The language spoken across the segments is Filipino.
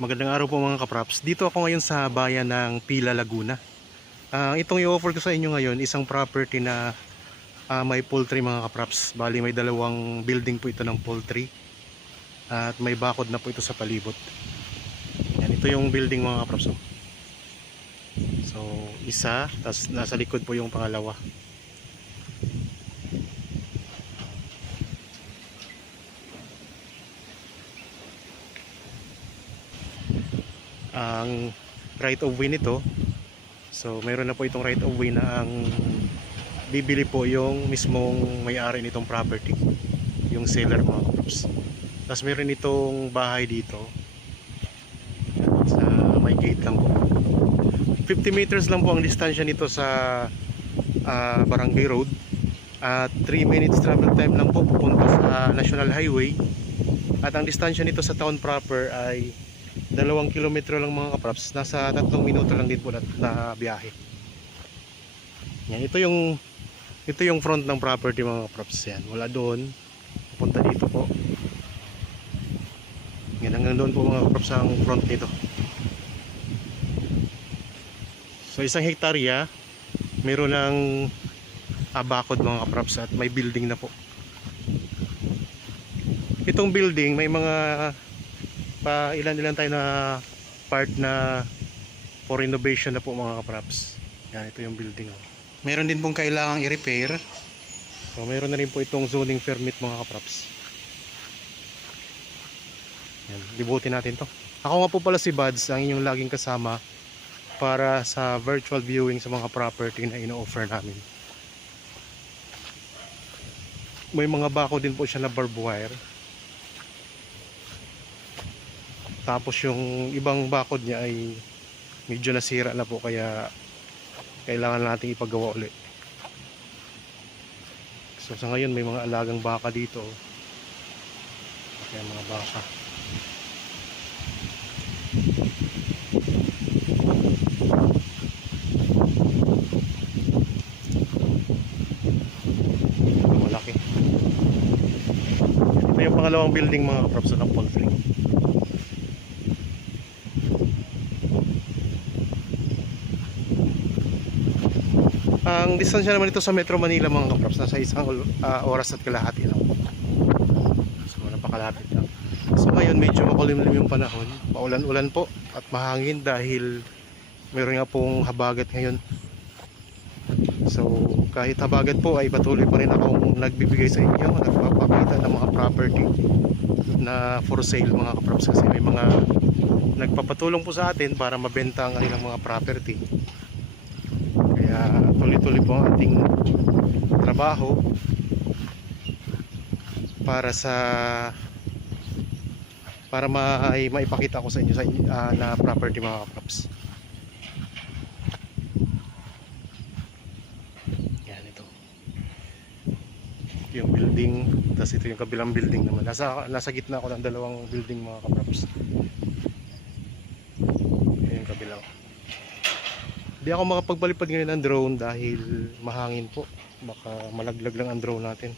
Magandang araw po mga kapraps. Dito ako ngayon sa bayan ng Pila, Laguna. Itong i-offer ko sa inyo ngayon, isang property na may poultry mga kapraps. Bali may dalawang building po ito ng poultry. At may bakod na po ito sa palibot. Yan, ito yung building mga kapraps. So, isa, tapos nasa likod po yung pangalawa. Ang right of way nito, so meron na po itong right of way na ang bibili po yung mismong may-ari nitong property, yung seller mga kaprops. Tapos meron itong bahay dito sa may gate lang po. 50 meters lang po ang distansya nito sa Barangay Road at 3 minutes travel time lang po pupunta sa National Highway. At ang distansya nito sa town proper ay 2 kilometro lang mga kaprops. Nasa 3 minuto lang din po na biyahe. Yan, ito yung front ng property mga kaprops. Yan, wala doon, pupunta dito po. Yan, hanggang doon po mga kaprops ang front nito. So 1 hektarya meron ng bakod mga kaprops at may building na po. Itong building may mga ilan tayo na part na for renovation na po mga kaprops. Yan, ito yung building. Meron din pong kailangang i-repair. So meron na rin po itong zoning permit mga kaprops. Yan, libutin natin to. Ako nga po pala si Buds, ang inyong laging kasama para sa virtual viewing sa mga property na ino-offer namin. May mga bako din po siya na barbed wire. Tapos yung ibang bakod niya ay medyo nasira na po, kaya kailangan nating ipagawa ulit. So sa ngayon may mga alagang baka dito. Kaya mga baka. Malaki. Ito yung pangalawang building mga kaprops ng poultry. Ang distansya naman ito sa Metro Manila mga kaprops, nasa 1 oras at kalahati lang. So napakalapit lang. So ngayon medyo makulimlim yung panahon, paulan-ulan po at mahangin dahil meron nga pong habagat ngayon. So kahit habagat po ay patuloy pa rin akong nagbibigay sa inyo, nagpapakita ng mga property na for sale mga kaprops, kasi may mga nagpapatulong po sa atin para mabenta ang kanilang mga property. Kaya tuloy-tuloy po ang ating trabaho para maipakita ko sa inyo na property mga kaprops. Yan, ito yung building, tapos ito yung kabilang building naman. Nasa gitna ako ng dalawang building mga kaprops. Yan yung kabilang. Hindi ako makapagbalipad ngayon ng drone dahil mahangin po. Baka malaglag lang ang drone natin.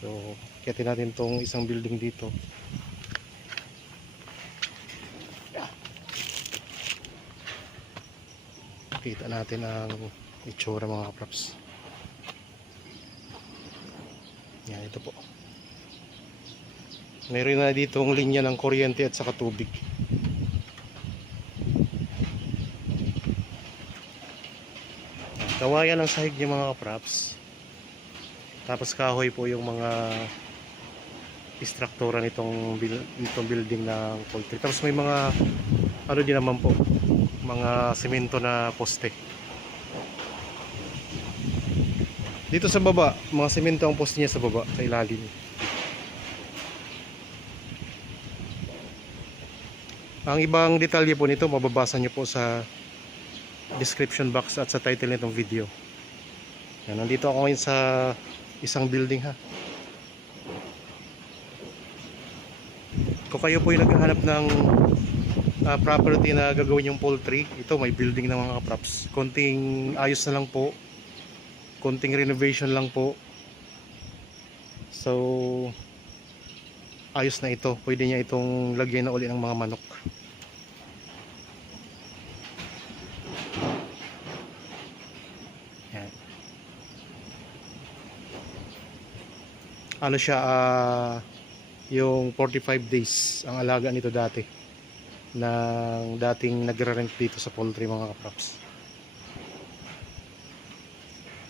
So, kiyatin natin tong isang building dito. Kita natin ang itsura mga kaprops. Yan, ito po. Meron na dito ang linya ng kuryente at saka tubig. Kawayan ang sahig niya mga kaprops. Tapos kahoy po yung mga istruktura nitong building ng poultry. Tapos may mga ano din naman po, mga semento na poste. Dito sa baba, mga semento ang poste niya sa baba, sa ilalim. Ang ibang detalye po nito mababasa niyo po sa description box at sa title nitong video. Yan, nandito ako ngayon sa isang building ha. Kung kayo po yung naghahanap ng property na gagawin yung poultry, ito may building na mga kaprops. Konting ayos na lang po, konting renovation lang po. So ayos na ito, pwede niya itong lagyan na uli ng mga manok. ano siya, yung 45 days ang alaga nito dati ng dating nagre-rent dito sa poultry mga kaprops.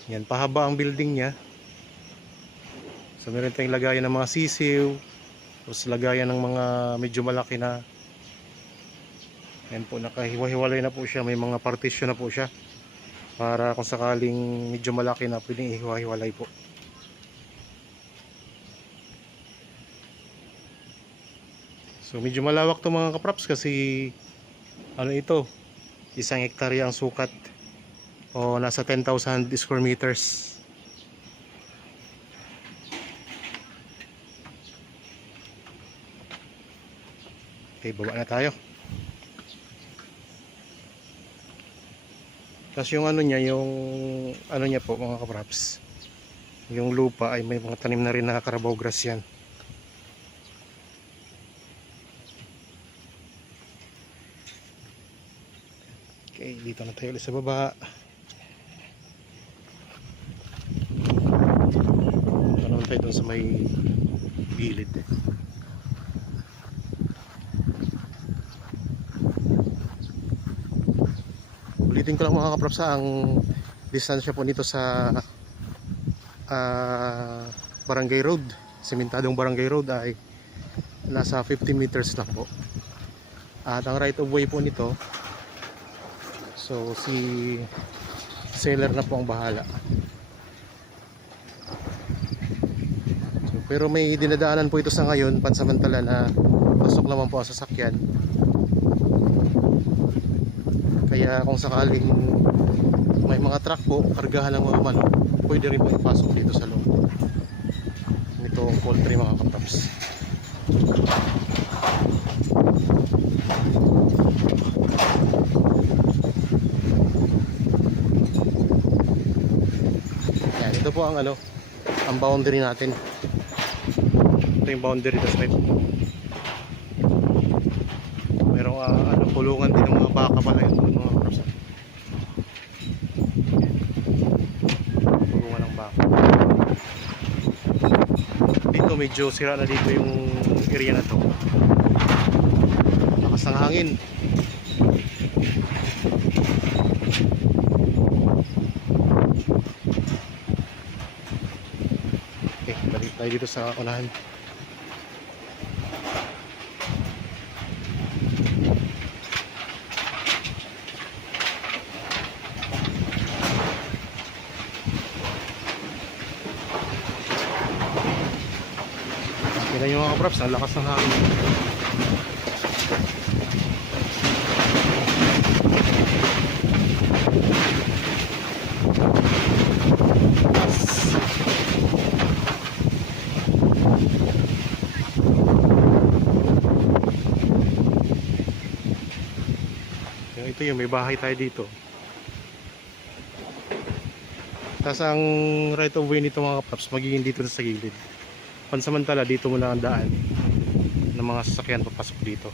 Yan, pahaba ang building niya. So meron tayong lagayan ng mga sisiw, tapos lagayan ng mga medyo malaki na. Yan po, nakahiwa-hiwalay na po siya, may mga partition na po siya para kung sakaling medyo malaki na pwedeng ihiwa-hiwalay po. So medyo malawak to mga kaprops kasi ano ito, 1 hektarya ang sukat o nasa 10,000 square meters. Okay, baba na tayo. Tapos yung ano niya, yung ano niya po mga kaprops, yung lupa ay may mga tanim na rin na Carabao grass yan. Okay, dito na tayo ulit sa baba. Dito naman tayo dun sa may gilid. Ulitin ko lang mga kaprops, ang distansya po nito sa Barangay Road, sementadong Barangay Road ay nasa 50 meters lang po. At ang right of way po nito, so si seller na po ang bahala. So, pero may dinadaanan po ito sa ngayon pansamantala na pasok naman po ang sasakyan. Kaya kung sakaling may mga truck po, kargahan ng mga manok, pwede rin po ipasok dito sa loob nitong poultry mga kaprops. Yan, ito po ang ano, ang boundary natin. Ito yung boundary ng site. Merong ano, kulungan din ng mga baka pala yun mga kaprops. Kulungan ng baka. Dito medyo sira na dito yung area na to. Lakas ng hangin. Okay, balik tayo dito sa unahan. Kita nyo mga kaprops, ang lakas ng hangin. Ito yung may bahay tayo dito. Tapos ang right of way nito mga kaprops magiging dito na sa gilid. Pansamantala dito muna ang daan ng mga sasakyan papasok dito.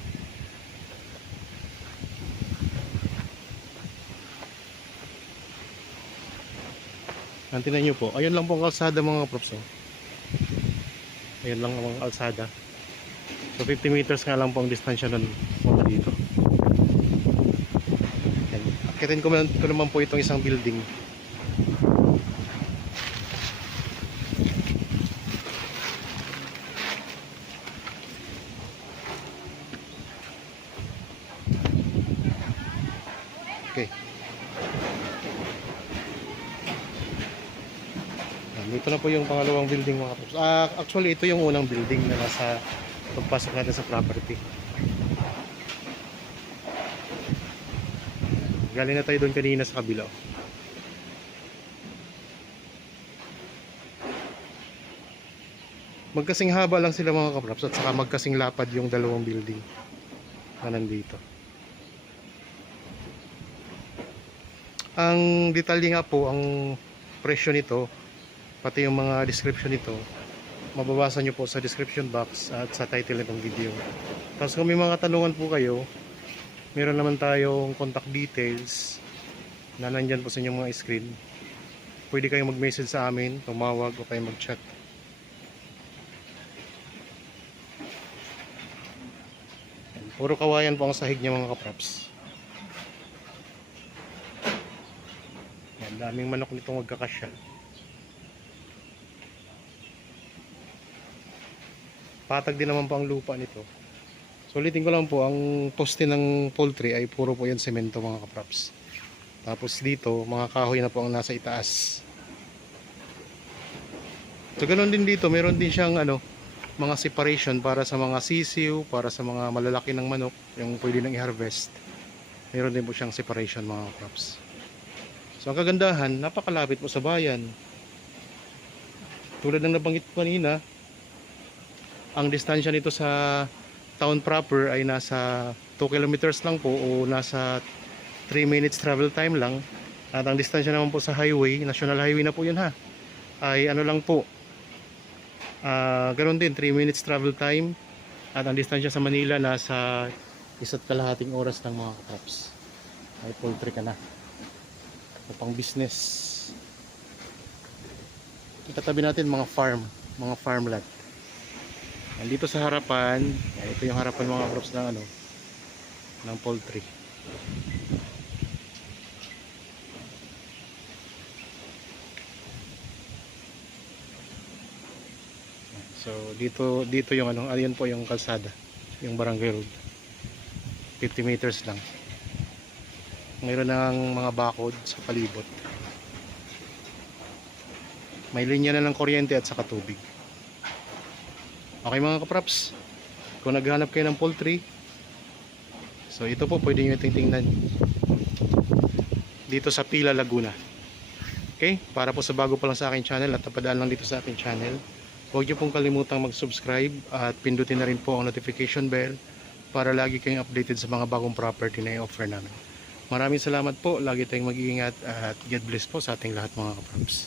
Tingnan nyo po, ayun lang po ang kalsada mga kaprops. Ayun lang ang kalsada. So 50 meters nga lang po ang distansya nun mula dito. Akitin ko naman po itong isang building. Okay. Dito na po yung pangalawang building mga kaprops. Actually ito yung unang building na nasa pagpasok natin sa property. Galing na tayo doon kanina sa kabila. Magkasing haba lang sila mga kaprops at saka magkasing lapad yung dalawang building na nandito. Ang detalye nga po, ang presyo nito, pati yung mga description nito, mababasa nyo po sa description box at sa title nitong video. Tapos kung may mga tanungan po kayo, meron naman tayong contact details na nandyan po sa inyong mga screen. Pwede kayong mag-message sa amin, tumawag o kayo mag-chat. Puro kawayan po ang sahig niya mga kaprops. Yan, daming manok nitong magkakasya. Patag din naman po ang lupa nito. So ulitin ko lang po, ang poste ng poultry ay puro po yan semento mga kaprops. Tapos dito, mga kahoy na po ang nasa itaas. So ganoon din dito, meron din siyang mga separation para sa mga sisiw, para sa mga malalaki ng manok, yung pwede nang i-harvest. Meron din po siyang separation mga kaprops. So ang kagandahan, napakalapit po sa bayan. Tulad ng nabanggit ko kanina, ang distansya nito sa town proper ay nasa 2 kilometers lang po o nasa 3 minutes travel time lang. At ang distansya naman po sa highway, national highway na po yun ha, ay lang po, ganoon din 3 minutes travel time. At ang distansya sa Manila nasa 1.5 oras ng mga kaprops. Ay poultry ka na o pang business. Itatabi natin mga farmland. Dito sa harapan, ito yung harapan mga kaprops ng poultry. So dito yung ayun po yung kalsada, yung barangay road. 50 meters lang. Mayroon ng mga bakod sa palibot. May linya na ng kuryente at saka tubig. Okay mga kaprops, kung naghahanap kayo ng poultry, so ito po pwede nyo tingnan dito sa Pila, Laguna. Okay, para po sa bago pa lang sa akin channel at napadaan lang dito sa akin channel, huwag nyo pong kalimutang mag-subscribe at pindutin na rin po ang notification bell para lagi kayong updated sa mga bagong property na i-offer namin. Maraming salamat po, lagi tayong mag-iingat at God bless po sa ating lahat mga kaprops.